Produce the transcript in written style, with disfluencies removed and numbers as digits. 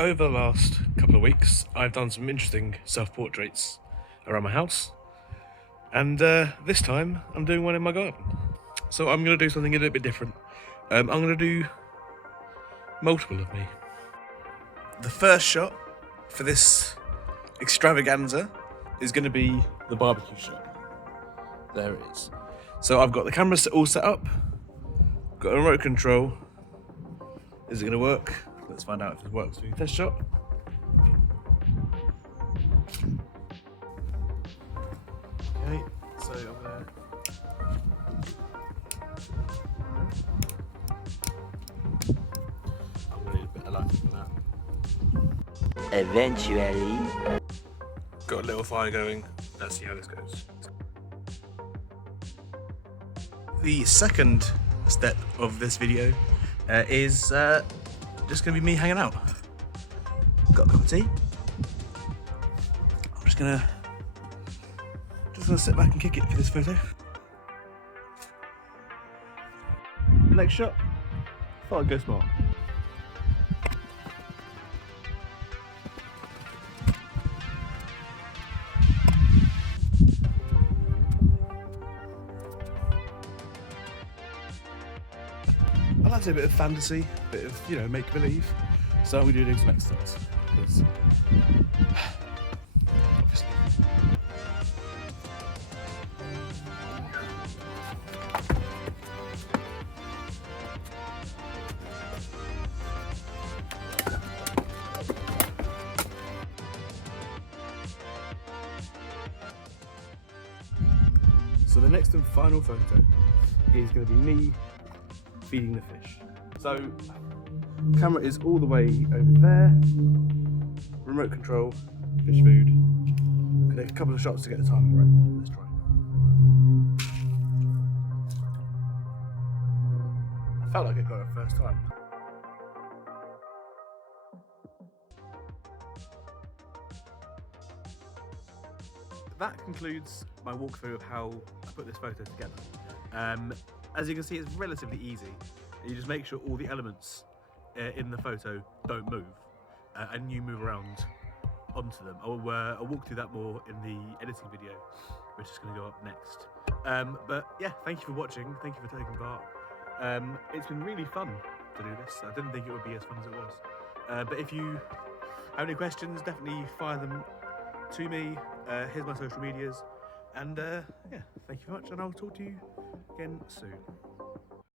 Over the last couple of weeks, I've done some interesting self-portraits around my house, and this time I'm doing one in my garden. So I'm going to do something a little bit different. I'm going to do multiple of me. The first shot for this extravaganza is going to be the barbecue shot. There it is. So I've got the cameras all set up, got a remote control. Is it going to work? Let's find out if it works. Test shot. Okay, so I'm gonna. I'm gonna need a bit of light for that. Eventually. Got a little fire going. Let's see how this goes. The second step of this video is just gonna be me hanging out. Got a cup of tea. I'm just gonna sit back and kick it for this photo. Next shot. Thought I'd go smart. I like to do a bit of fantasy, a bit of, make-believe. So I'm going to do some exercise, because obviously. So the next and final photo is going to be me feeding the fish. So, camera is all the way over there. Remote control, fish food. Gonna take a couple of shots to get the timing right. Let's try. I felt like I got it first time. That concludes my walkthrough of how I put this photo together. As you can see, it's relatively easy. You just make sure all the elements in the photo don't move, and you move around onto them. I'll walk through that more in the editing video, which is going to go up next. But yeah, thank you for watching. Thank you for taking part. It's been really fun to do this. I didn't think it would be as fun as it was. But if you have any questions, definitely fire them to me. Here's my social medias. And yeah, thank you very much, and I'll talk to you again soon.